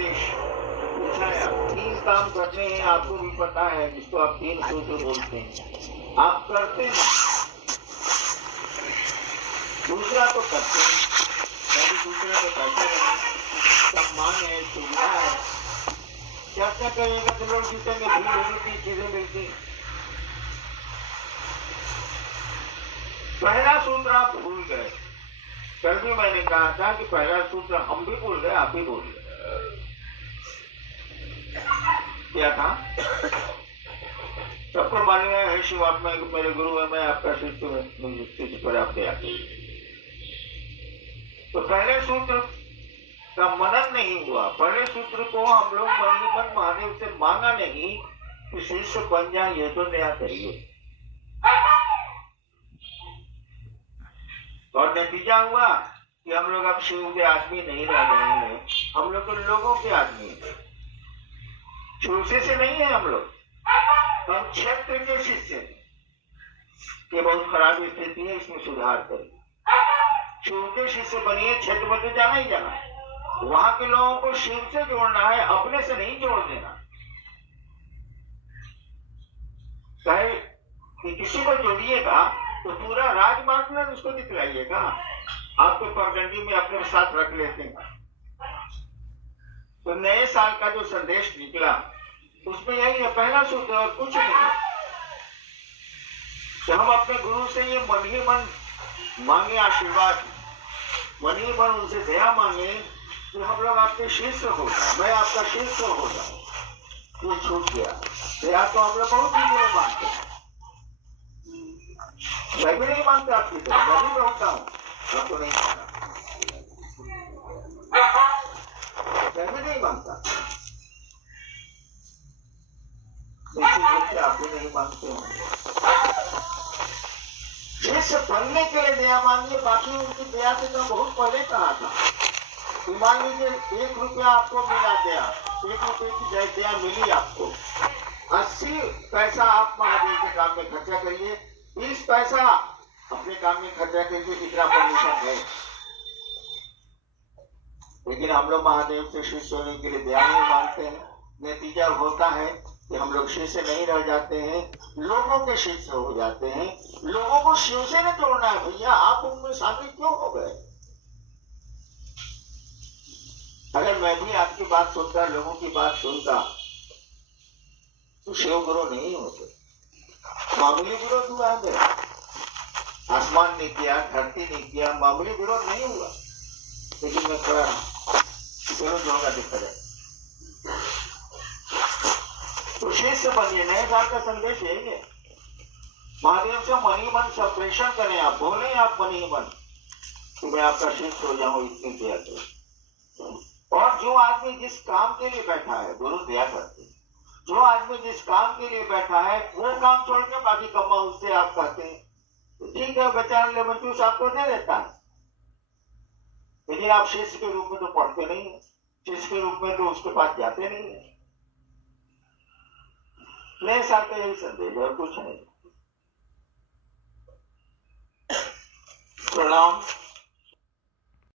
संदेश पूछाया। 3 काम करने हैं, आपको भी पता है, जिसको आप 3 सूत्र बोलते हैं, आप करते हैं। दूसरा तो करते हैं, दूसरे को करते हैं, सम्मान है, सुविधा है। क्या क्या करेगा तो लोग जीतेंगे, भूल चीजें मिलती। पहला सूत्र आप भूल गए। कल भी मैंने कहा था कि पहला सूत्र हम भी भूल गए, आप भी भूल गए। क्या था? सबको मालूम है शिवात्मा मेरे गुरु है, मैं आपका शिष्य हूँ, मुझे पर आप दया कीजिए। तो पहले सूत्र का मनन नहीं हुआ। पहले सूत्र को हम लोग मन महादेव से मांगा नहीं कि शिष्य बन जाए, ये तो दया करिए। और नतीजा हुआ कि हम लोग अब शिव के आदमी नहीं रह गए हैं, हम लोग तो लोगों के आदमी हैं। शिव से नहीं है हम लोग, हम क्षेत्र के शिष्य हैं। ये बहुत खराब स्थिति है, इसमें सुधार करिए। शिव के शिष्य बनिए, क्षेत्र में तो जाना ही जाना। वहां के लोगों को शिव से जोड़ना है, अपने से नहीं जोड़ देना। चाहे कि किसी को जोड़िएगा तो पूरा राजमार्ग में उसको दिखलाइएगा। आपके पगडंडी में अपने साथ रख लेते हैं। तो नए साल का जो संदेश निकला उसमें यही है, पहला सूत्र और कुछ नहीं है। तो हम अपने गुरु से ये मन ही मन मांगे आशीर्वाद, मन ही मन उनसे दया मांगे कि हम लोग आपके शिष्य हो जाए, मैं आपका शिष्य हो जाऊं। ये छूट गया। दया तो हम लोग बहुत चीजें मांगते हैं, मैं भी नहीं मांगता आपकी तरह, मैं भी होता हूँ, आपको नहीं मांगता, मैं भी नहीं मांगता, आपको नहीं मांगते हो। शिष्य बनने के लिए दया मांगिए, बाकी उनकी दया से तो बहुत पहले कहा था। मान लीजिए 1 रुपया आपको मिला दया, 1 रुपये की दया मिली आपको, 80 पैसा आप महादेव के काम में खर्चा करिए, 20 पैसा अपने काम में खर्चा करके इतना परमिशन है। लेकिन हम लोग महादेव से शिष्य होने के लिए दया नहीं मांगते हैं। नतीजा होता है कि हम लोग शिष्य नहीं रह जाते हैं, लोगों के शिष्य हो जाते हैं। लोगों को शिव से नहीं जोड़ना है भैया, आप उनमें शामिल क्यों हो गए? अगर मैं भी आपकी बात सुनता, लोगों की बात सुनता, तो शिव गुरु नहीं होते, मामूली विरोध हुआ है। आसमान ने किया, धरती ने किया, मामूली विरोध नहीं हुआ। लेकिन मैं थोड़ा विरोध होगा, दिखा जाए। तो शिष्य बनिए, नए साल का संदेश यही है। महादेव से मन ही मन संप्रेषण करें, आप बोले आप मन ही मन कि मैं आपका शिष्य हो जाऊं, इतनी दया करें। और जो आदमी जिस काम के लिए बैठा है, गुरु दया करते हैं। जो आदमी जिस काम के लिए बैठा है वो काम छोड़ के बाकी कमा उससे आप कहते हैं, तो ठीक है, बेचारा लेमन जूस आपको दे देता है। लेकिन आप शिष्य के रूप में तो पढ़ते नहीं है, शिष्य के रूप में तो उसके पास जाते नहीं है। नए साल का यही संदेश है, कुछ नहीं। प्रणाम।